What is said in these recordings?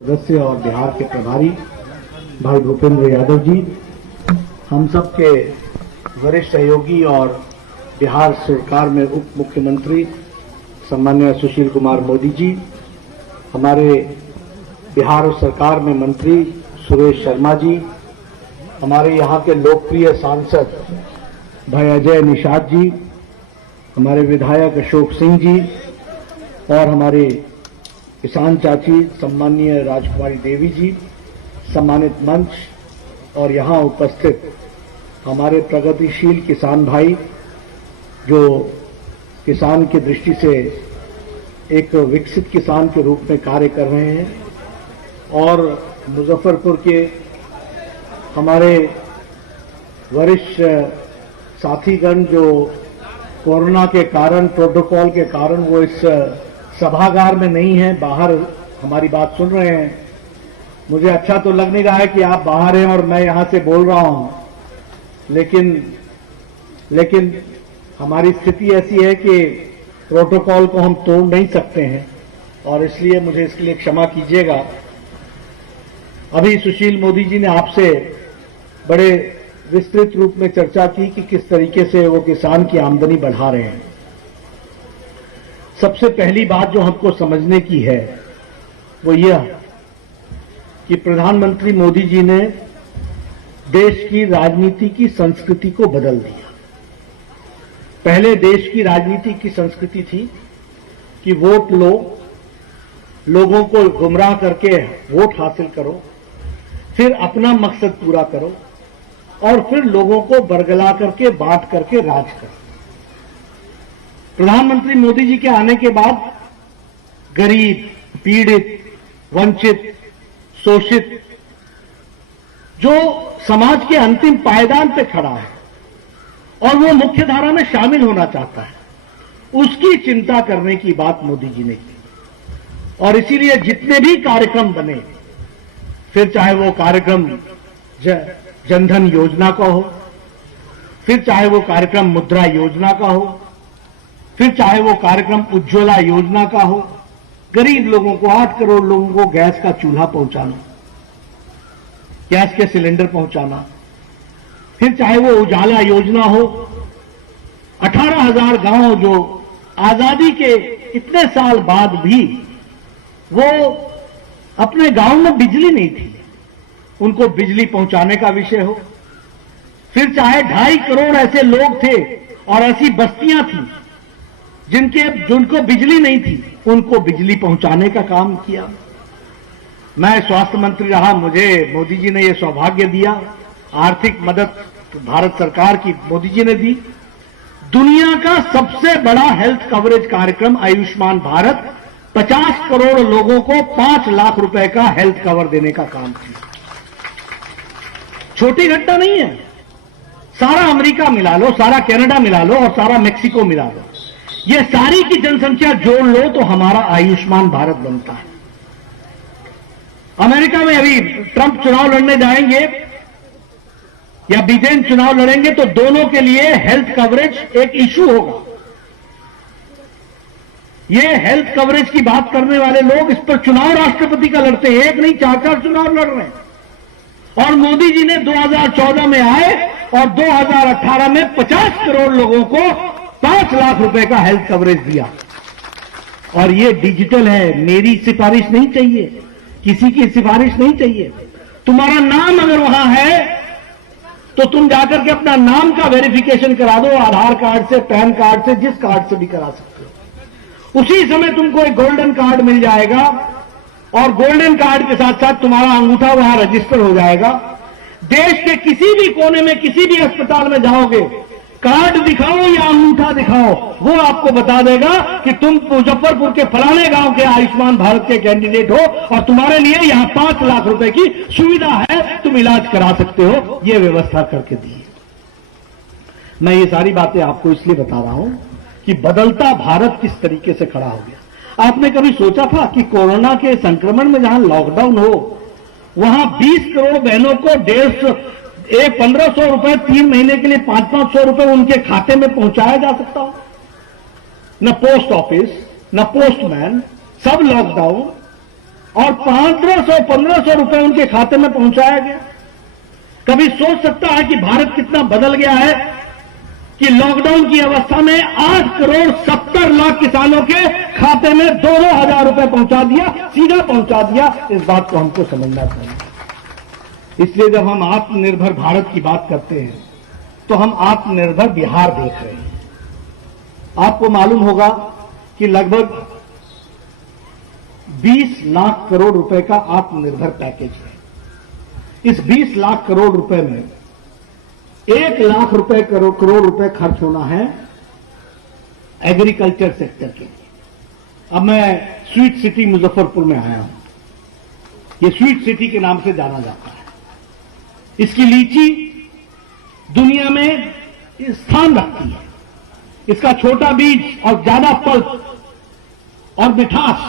सदस्य और बिहार के प्रभारी भाई भूपेंद्र यादव जी, हम सब के वरिष्ठ सहयोगी और बिहार सरकार में उप मुख्यमंत्री सम्माननीय सुशील कुमार मोदी जी, हमारे बिहार सरकार में मंत्री सुरेश शर्मा जी, हमारे यहाँ के लोकप्रिय सांसद भाई अजय निषाद जी, हमारे विधायक अशोक सिंह जी और हमारे किसान चाची सम्माननीय राजकुमारी देवी जी, सम्मानित मंच और यहाँ उपस्थित हमारे प्रगतिशील किसान भाई जो किसान की दृष्टि से एक विकसित किसान के रूप में कार्य कर रहे हैं, और मुजफ्फरपुर के हमारे वरिष्ठ साथीगण जो कोरोना के कारण, प्रोटोकॉल के कारण वो इस सभागार में नहीं है, बाहर हमारी बात सुन रहे हैं। मुझे अच्छा तो लग नहीं रहा है कि आप बाहर हैं और मैं यहां से बोल रहा हूं, लेकिन हमारी स्थिति ऐसी है कि प्रोटोकॉल को हम तोड़ नहीं सकते हैं और इसलिए मुझे इसके लिए क्षमा कीजिएगा। अभी सुशील मोदी जी ने आपसे बड़े विस्तृत रूप में चर्चा की कि किस तरीके से वो किसान की आमदनी बढ़ा रहे हैं। सबसे पहली बात जो हमको समझने की है वो यह कि प्रधानमंत्री मोदी जी ने देश की राजनीति की संस्कृति को बदल दिया। पहले देश की राजनीति की संस्कृति थी कि वोट लो, लोगों को गुमराह करके वोट हासिल करो, फिर अपना मकसद पूरा करो और फिर लोगों को बरगला करके, बांट करके राज करो। प्रधानमंत्री मोदी जी के आने के बाद गरीब, पीड़ित, वंचित, शोषित जो समाज के अंतिम पायदान पे खड़ा है और वो मुख्य धारा में शामिल होना चाहता है, उसकी चिंता करने की बात मोदी जी ने की। और इसीलिए जितने भी कार्यक्रम बने, फिर चाहे वो कार्यक्रम जनधन योजना का हो, फिर चाहे वो कार्यक्रम मुद्रा योजना का हो, फिर चाहे वो कार्यक्रम उज्ज्वला योजना का हो, गरीब लोगों को 8 करोड़ लोगों को गैस का चूल्हा पहुंचाना, गैस के सिलेंडर पहुंचाना, फिर चाहे वो उजाला योजना हो, 18,000 गांव जो आजादी के इतने साल बाद भी वो अपने गांव में बिजली नहीं थी, उनको बिजली पहुंचाने का विषय हो, फिर चाहे 2.5 करोड़ ऐसे लोग थे और ऐसी बस्तियां थी जिनको बिजली नहीं थी, उनको बिजली पहुंचाने का काम किया। मैं स्वास्थ्य मंत्री रहा, मुझे मोदी जी ने यह सौभाग्य दिया, आर्थिक मदद भारत सरकार की मोदी जी ने दी। दुनिया का सबसे बड़ा हेल्थ कवरेज कार्यक्रम आयुष्मान भारत 50 करोड़ लोगों को 5 लाख रुपए का हेल्थ कवर देने का काम किया। छोटी घटना नहीं है। सारा अमेरिका मिला लो, सारा कनाडा मिला लो और सारा मेक्सिको मिला लो, ये सारी की जनसंख्या जोड़ लो तो हमारा आयुष्मान भारत बनता है। अमेरिका में अभी ट्रंप चुनाव लड़ने जाएंगे या बिडेन चुनाव लड़ेंगे तो दोनों के लिए हेल्थ कवरेज एक इशू होगा। ये हेल्थ कवरेज की बात करने वाले लोग इस पर चुनाव राष्ट्रपति का लड़ते हैं, एक नहीं 4-4 चुनाव लड़ रहे हैं। और मोदी जी ने 2014 में आए और 2018 में 50 करोड़ लोगों को 5 लाख रुपए का हेल्थ कवरेज दिया। और ये डिजिटल है, मेरी सिफारिश नहीं चाहिए, किसी की सिफारिश नहीं चाहिए। तुम्हारा नाम अगर वहां है तो तुम जाकर के अपना नाम का वेरिफिकेशन करा दो, आधार कार्ड से, पैन कार्ड से, जिस कार्ड से भी करा सकते हो। उसी समय तुमको एक गोल्डन कार्ड मिल जाएगा और गोल्डन कार्ड के साथ साथ तुम्हारा अंगूठा वहां रजिस्टर हो जाएगा। देश के किसी भी कोने में, किसी भी अस्पताल में जाओगे, कार्ड दिखाओ या अंगूठा दिखाओ, वो आपको बता देगा कि तुम मुजफ्फरपुर के फलाने गांव के आयुष्मान भारत के कैंडिडेट हो और तुम्हारे लिए यहां 5 लाख रुपए की सुविधा है, तुम इलाज करा सकते हो। ये व्यवस्था करके दी है। मैं ये सारी बातें आपको इसलिए बता रहा हूं कि बदलता भारत किस तरीके से खड़ा हो गया। आपने कभी सोचा था कि कोरोना के संक्रमण में जहां लॉकडाउन हो वहां 20 करोड़ बहनों को 1,500 रुपए 3 महीने के लिए 500 रुपए उनके खाते में पहुंचाया जा सकता हो? न पोस्ट ऑफिस, न पोस्टमैन, सब लॉकडाउन, और 1500 रुपए उनके खाते में पहुंचाया गया। कभी सोच सकता है कि भारत कितना बदल गया है कि लॉकडाउन की अवस्था में 8,70,00,000 किसानों के खाते में 2-2 हजार रुपए पहुंचा दिया, सीधा पहुंचा दिया। इस बात को हमको समझना चाहिए। इसलिए जब हम आत्मनिर्भर भारत की बात करते हैं तो हम आत्मनिर्भर बिहार देख रहे हैं। आपको मालूम होगा कि लगभग 20 लाख करोड़ रुपए का आत्मनिर्भर पैकेज है। इस 20 लाख करोड़ रुपए में 1 लाख रुपए करोड़ रुपए खर्च होना है एग्रीकल्चर सेक्टर के लिए। अब मैं स्वीट सिटी मुजफ्फरपुर में आया हूं। ये स्वीट सिटी के नाम से जाना जाता है। इसकी लीची दुनिया में स्थान रखती है। इसका छोटा बीज और ज्यादा फल और मिठास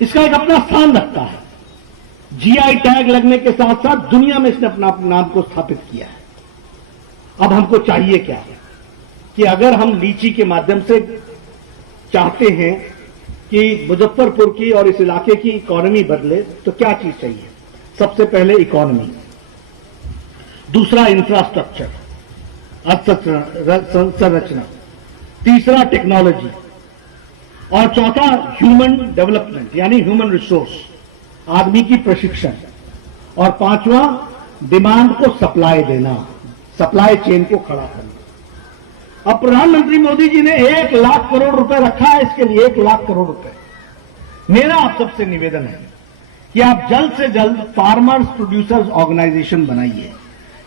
इसका एक अपना स्थान रखता है। जीआई टैग लगने के साथ साथ दुनिया में इसने अपना नाम को स्थापित किया है। अब हमको चाहिए क्या है कि अगर हम लीची के माध्यम से चाहते हैं कि मुजफ्फरपुर की और इस इलाके की इकोनॉमी बदले तो क्या चीज चाहिए? सबसे पहले इकोनॉमी, दूसरा इंफ्रास्ट्रक्चर संरचना, तीसरा टेक्नोलॉजी और चौथा ह्यूमन डेवलपमेंट यानी ह्यूमन रिसोर्स, आदमी की प्रशिक्षण, और पांचवा डिमांड को सप्लाई देना, सप्लाई चेन को खड़ा करना। अब प्रधानमंत्री मोदी जी ने 1 लाख करोड़ रुपए रखा है इसके लिए, 1 लाख करोड़ रुपए। मेरा आप सबसे निवेदन है कि आप जल्द से जल्द फार्मर्स प्रोड्यूसर्स ऑर्गेनाइजेशन बनाइए,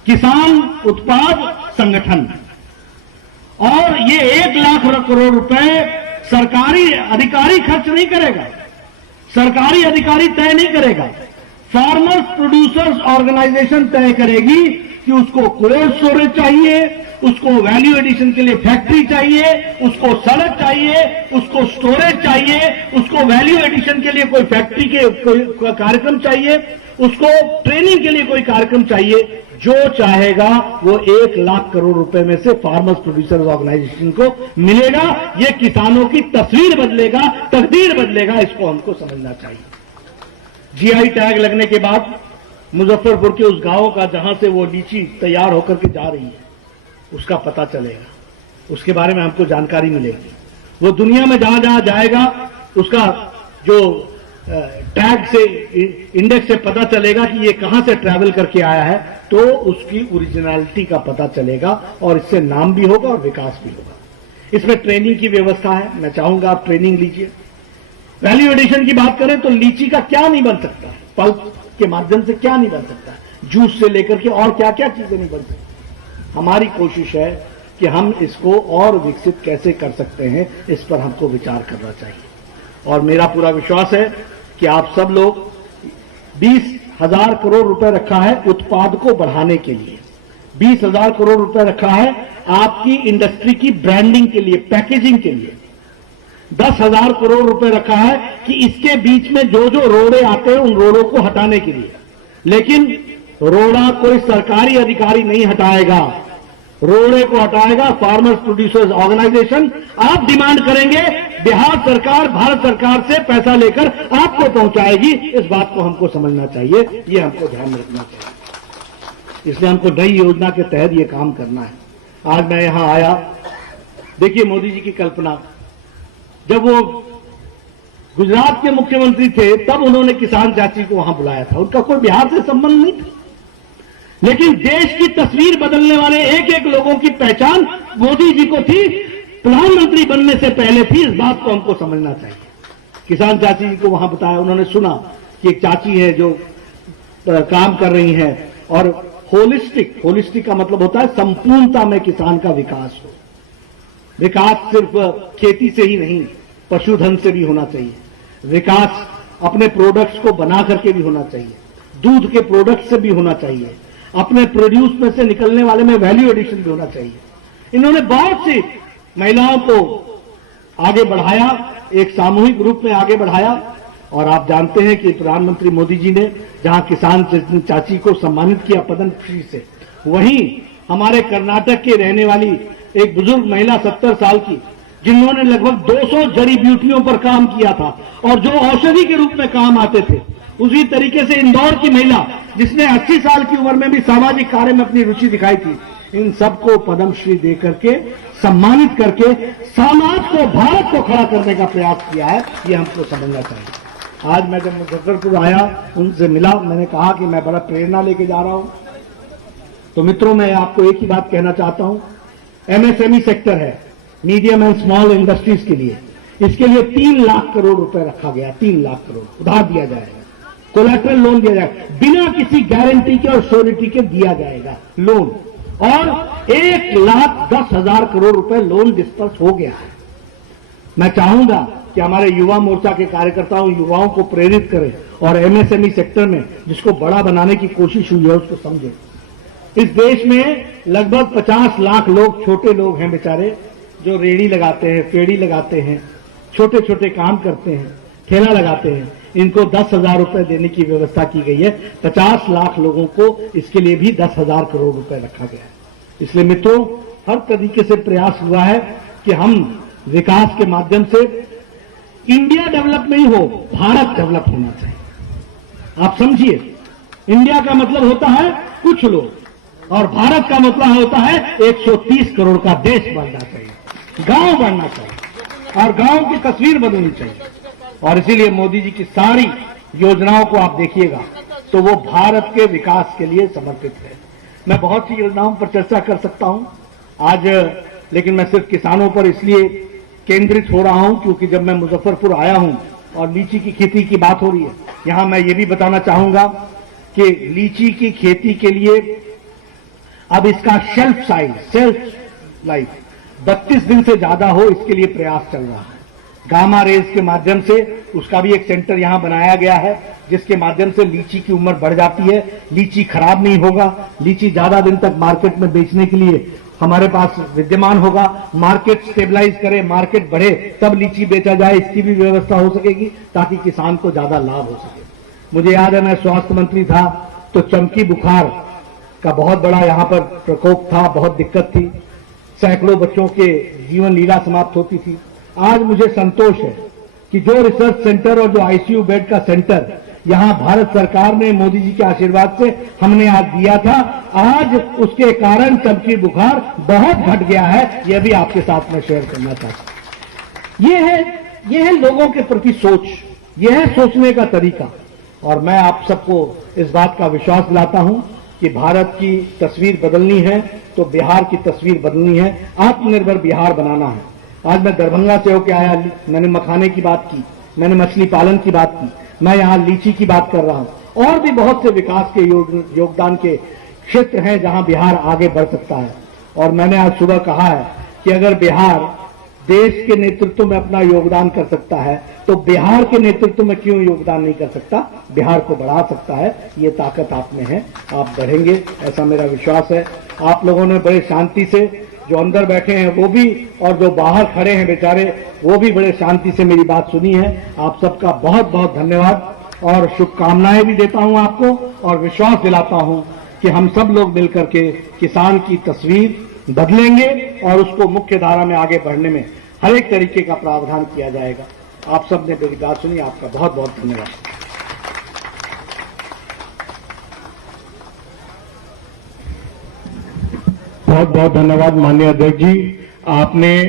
किसान उत्पाद संगठन, और ये 1 लाख करोड़ रुपए सरकारी अधिकारी खर्च नहीं करेगा, सरकारी अधिकारी तय नहीं करेगा। फार्मर्स प्रोड्यूसर्स ऑर्गेनाइजेशन तय करेगी कि उसको कोल्ड स्टोरेज चाहिए, उसको वैल्यू एडिशन के लिए फैक्ट्री चाहिए, उसको सड़क चाहिए, उसको स्टोरेज चाहिए, उसको वैल्यू एडिशन के लिए कोई फैक्ट्री के कोई कार्यक्रम चाहिए, उसको ट्रेनिंग के लिए कोई कार्यक्रम चाहिए। जो चाहेगा वो 1 लाख करोड़ रुपए में से फार्मर्स प्रोड्यूसर्स ऑर्गेनाइजेशन को मिलेगा। ये किसानों की तस्वीर बदलेगा, तकदीर बदलेगा। इसको हमको समझना चाहिए। जीआई टैग लगने के बाद मुजफ्फरपुर के उस गांव का जहां से वो लीची तैयार होकर के जा रही है उसका पता चलेगा, उसके बारे में हमको जानकारी मिलेगी। वो दुनिया में जहां जहां जाएगा उसका जो टैग से इंडेक्स से पता चलेगा कि ये कहां से ट्रैवल करके आया है, तो उसकी ओरिजिनलिटी का पता चलेगा और इससे नाम भी होगा और विकास भी होगा। इसमें ट्रेनिंग की व्यवस्था है, मैं चाहूंगा आप ट्रेनिंग लीजिए। वैल्यू एडिशन की बात करें तो लीची का क्या नहीं बन सकता, पल्प के माध्यम से क्या नहीं बन सकता, जूस से लेकर के और क्या क्या चीजें नहीं बन सकती। हमारी कोशिश है कि हम इसको और विकसित कैसे कर सकते हैं, इस पर हमको विचार करना चाहिए। और मेरा पूरा विश्वास है कि आप सब लोग 20,000 करोड़ रुपए रखा है उत्पाद को बढ़ाने के लिए, 20,000 करोड़ रुपए रखा है आपकी इंडस्ट्री की ब्रांडिंग के लिए, पैकेजिंग के लिए, 10,000 करोड़ रुपए रखा है कि इसके बीच में जो जो रोड़े आते हैं उन रोड़ों को हटाने के लिए। लेकिन रोड़ा कोई सरकारी अधिकारी नहीं हटाएगा, रोड़े को हटाएगा फार्मर्स प्रोड्यूसर्स ऑर्गेनाइजेशन। आप डिमांड करेंगे, बिहार सरकार भारत सरकार से पैसा लेकर आपको पहुंचाएगी। इस बात को हमको समझना चाहिए, ये हमको ध्यान में रखना चाहिए। इसलिए हमको नई योजना के तहत ये काम करना है। आज मैं यहां आया, देखिए मोदी जी की कल्पना, जब वो गुजरात के मुख्यमंत्री थे तब उन्होंने किसान चाची को वहां बुलाया था, उनका कोई बिहार से संबंध नहीं था। लेकिन देश की तस्वीर बदलने वाले एक एक लोगों की पहचान मोदी जी को थी, प्रधानमंत्री बनने से पहले थी। इस बात को हमको समझना चाहिए। किसान चाची जी को वहां बताया, उन्होंने सुना कि एक चाची है जो काम कर रही हैं और होलिस्टिक का मतलब होता है संपूर्णता में किसान का विकास हो। विकास सिर्फ खेती से ही नहीं, पशुधन से भी होना चाहिए। विकास अपने प्रोडक्ट्स को बना करके भी होना चाहिए, दूध के प्रोडक्ट से भी होना चाहिए, अपने प्रोड्यूस में से निकलने वाले में वैल्यू एडिशन भी होना चाहिए। इन्होंने बहुत सी महिलाओं को आगे बढ़ाया, एक सामूहिक रूप में आगे बढ़ाया। और आप जानते हैं कि प्रधानमंत्री मोदी जी ने जहां किसान चाची को सम्मानित किया पद्मश्री से, वहीं हमारे कर्नाटक के रहने वाली एक बुजुर्ग महिला 70 साल की, जिन्होंने लगभग 200 जड़ी बूटियों पर काम किया था और जो औषधि के रूप में काम आते थे। उसी तरीके से इंदौर की महिला जिसने 80 साल की उम्र में भी सामाजिक कार्य में अपनी रुचि दिखाई थी, इन सबको पद्मश्री दे करके सम्मानित करके समाज को, भारत को खड़ा करने का प्रयास किया है। ये हमको समझना चाहिए। आज मैं जब मुजफ्फरपुर आया, उनसे मिला, मैंने कहा कि मैं बड़ा प्रेरणा लेके जा रहा हूं। तो मित्रों, मैं आपको एक ही बात कहना चाहता हूं, एमएसएमई सेक्टर है, मीडियम एंड स्मॉल इंडस्ट्रीज के लिए, इसके लिए 3 लाख करोड़ रुपए रखा गया। 3 लाख करोड़ उधार दिया जाएगा, कोलैटरल लोन दिया जाएगा, बिना किसी गारंटी के और श्योरिटी के दिया जाएगा लोन, और 1,10,000 करोड़ रुपए लोन डिस्पर्स हो गया है। मैं चाहूंगा कि हमारे युवा मोर्चा के कार्यकर्ताओं, युवाओं को प्रेरित करें और एमएसएमई सेक्टर में जिसको बड़ा बनाने की कोशिश हुई है उसको समझें। इस देश में लगभग 50 लाख लोग, छोटे लोग हैं बेचारे, जो रेड़ी लगाते हैं, फेड़ी लगाते हैं, छोटे छोटे काम करते हैं, ठेला लगाते हैं। इनको 10,000 रुपए देने की व्यवस्था की गई है। 50 लाख लोगों को इसके लिए भी 10,000 करोड़ रुपए रखा गया है। इसलिए मित्रों, हर तरीके से प्रयास हुआ है कि हम विकास के माध्यम से, इंडिया डेवलप नहीं हो, भारत डेवलप होना चाहिए। आप समझिए, इंडिया का मतलब होता है कुछ लोग और भारत का मतलब होता है 130 करोड़ का देश बनना चाहिए, गांव बनना चाहिए और गांव की तस्वीर बदलनी चाहिए। और इसीलिए मोदी जी की सारी योजनाओं को आप देखिएगा तो वो भारत के विकास के लिए समर्पित है। मैं बहुत सी योजनाओं पर चर्चा कर सकता हूं आज, लेकिन मैं सिर्फ किसानों पर इसलिए केंद्रित हो रहा हूं क्योंकि जब मैं मुजफ्फरपुर आया हूं और लीची की खेती की बात हो रही है, यहां मैं ये भी बताना चाहूंगा कि लीची की खेती के लिए अब इसका शेल्फ लाइफ 32 दिन से ज्यादा हो, इसके लिए प्रयास चल रहा है। गामा रेज के माध्यम से उसका भी एक सेंटर यहां बनाया गया है, जिसके माध्यम से लीची की उम्र बढ़ जाती है, लीची खराब नहीं होगा, लीची ज्यादा दिन तक मार्केट में बेचने के लिए हमारे पास विद्यमान होगा। मार्केट स्टेबलाइज करे, मार्केट बढ़े, तब लीची बेचा जाए, इसकी भी व्यवस्था हो सकेगी ताकि किसान को ज्यादा लाभ हो सके। मुझे याद है, मैं स्वास्थ्य मंत्री था तो चमकी बुखार का बहुत बड़ा यहां पर प्रकोप था, बहुत दिक्कत थी, सैकड़ों बच्चों के जीवन लीला समाप्त होती थी। आज मुझे संतोष है कि जो रिसर्च सेंटर और जो आईसीयू बेड का सेंटर यहां भारत सरकार ने मोदी जी के आशीर्वाद से हमने आज दिया था, आज उसके कारण चमकी बुखार बहुत घट गया है। यह भी आपके साथ में शेयर करना चाहता हूं। यह है लोगों के प्रति सोच, यह है सोचने का तरीका। और मैं आप सबको इस बात का विश्वास दिलाता हूं कि भारत की तस्वीर बदलनी है तो बिहार की तस्वीर बदलनी है, आत्मनिर्भर बिहार बनाना है। आज मैं दरभंगा से होकर आया, मैंने मखाने की बात की, मैंने मछली पालन की बात की, मैं यहां लीची की बात कर रहा हूं। और भी बहुत से विकास के योगदान के क्षेत्र हैं जहां बिहार आगे बढ़ सकता है। और मैंने आज सुबह कहा है कि अगर बिहार देश के नेतृत्व में अपना योगदान कर सकता है तो बिहार के नेतृत्व में क्यों योगदान नहीं कर सकता, बिहार को बढ़ा सकता है। ये ताकत आप में है, आप बढ़ेंगे, ऐसा मेरा विश्वास है। आप लोगों ने बड़े शांति से, जो अंदर बैठे हैं वो भी और जो बाहर खड़े हैं बेचारे वो भी बड़े शांति से मेरी बात सुनी है। आप सबका बहुत बहुत धन्यवाद और शुभकामनाएं भी देता हूं आपको और विश्वास दिलाता हूं कि हम सब लोग मिलकर के किसान की तस्वीर बदलेंगे और उसको मुख्य धारा में आगे बढ़ने में हर एक तरीके का प्रावधान किया जाएगा। आप सब ने मेरी बात सुनी, आपका बहुत बहुत धन्यवाद। बहुत बहुत धन्यवाद माननीय अध्यक्ष जी। आपने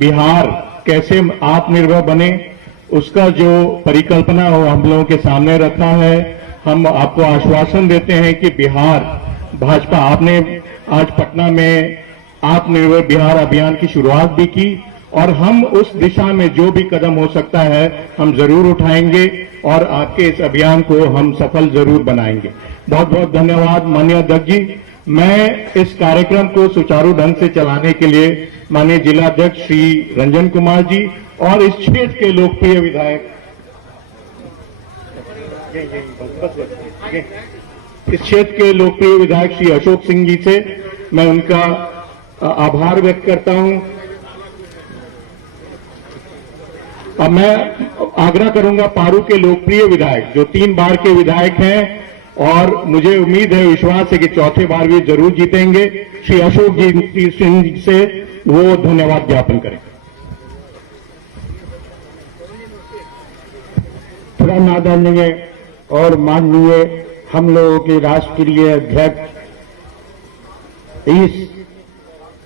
बिहार कैसे आत्मनिर्भर बने उसका जो परिकल्पना हो हम लोगों के सामने रखा है। हम आपको आश्वासन देते हैं कि बिहार भाजपा, आपने आज पटना में आत्मनिर्भर बिहार अभियान की शुरुआत भी की और हम उस दिशा में जो भी कदम हो सकता है हम जरूर उठाएंगे और आपके इस अभियान को हम सफल जरूर बनाएंगे। बहुत बहुत धन्यवाद माननीय अध्यक्ष जी। मैं इस कार्यक्रम को सुचारू ढंग से चलाने के लिए माननीय जिलाध्यक्ष श्री रंजन कुमार जी और इस क्षेत्र के लोकप्रिय विधायक श्री अशोक सिंह जी से मैं उनका आभार व्यक्त करता हूं। अब मैं आग्रह करूंगा पारू के लोकप्रिय विधायक जो 3 बार के विधायक हैं और मुझे उम्मीद है, विश्वास है कि चौथे बार भी जरूर जीतेंगे, श्री अशोक जी सिंह से वो धन्यवाद ज्ञापन करें। परम आदरणीय और माननीय हम लोगों के राष्ट्रीय अध्यक्ष इस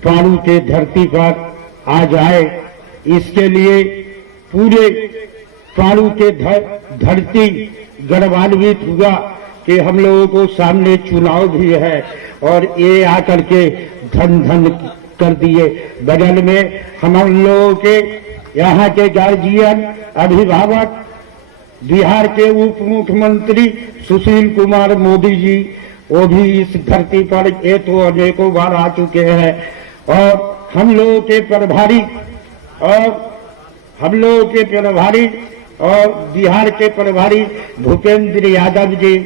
पारू के धरती पर आज आए, इसके लिए पूरे पारू के धरती गौरवान्वित हुआ कि हम लोगों को सामने चुनाव भी है और ये आकर के धन धन कर दिए। बगल में हम लोगों के यहाँ के गार्जियन अभिभावक बिहार के उप मुख्यमंत्री सुशील कुमार मोदी जी, वो भी इस धरती पर ये तो अनेकों बार आ चुके हैं। और हम लोगों के प्रभारी और बिहार के प्रभारी भूपेंद्र यादव जी,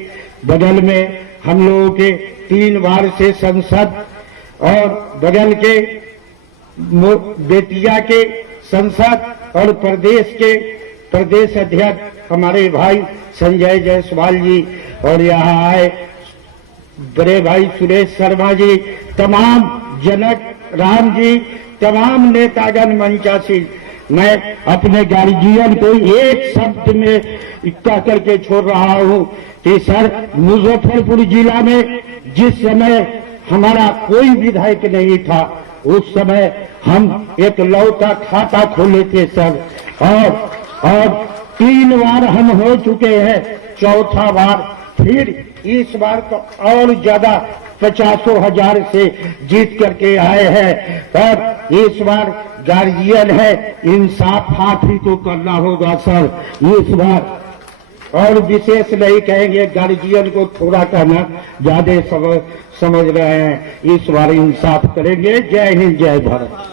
बगल में हम लोगों के 3 बार से संसद और बगल के बेतिया के संसद और प्रदेश अध्यक्ष हमारे भाई संजय जायसवाल जी, और यहाँ आए बड़े भाई सुरेश शर्मा जी, तमाम जनक राम जी, तमाम नेतागण मंचासी। मैं अपने गार्जियन को एक शब्द में कह करके छोड़ रहा हूं कि सर, मुजफ्फरपुर जिला में जिस समय हमारा कोई विधायक नहीं था, उस समय हम एक लौटा खाता खोले थे सर, और 3 बार हम हो चुके हैं, चौथा बार फिर इस बार तो और ज्यादा 50,000 से जीत करके आए हैं। और इस बार गार्जियन है, इंसाफ आप ही को करना होगा सर इस बार, और विशेष नहीं कहेंगे, गार्जियन को थोड़ा कहना ज्यादा समझ रहे हैं, इस बार इंसाफ करेंगे। जय हिंद, जय भारत।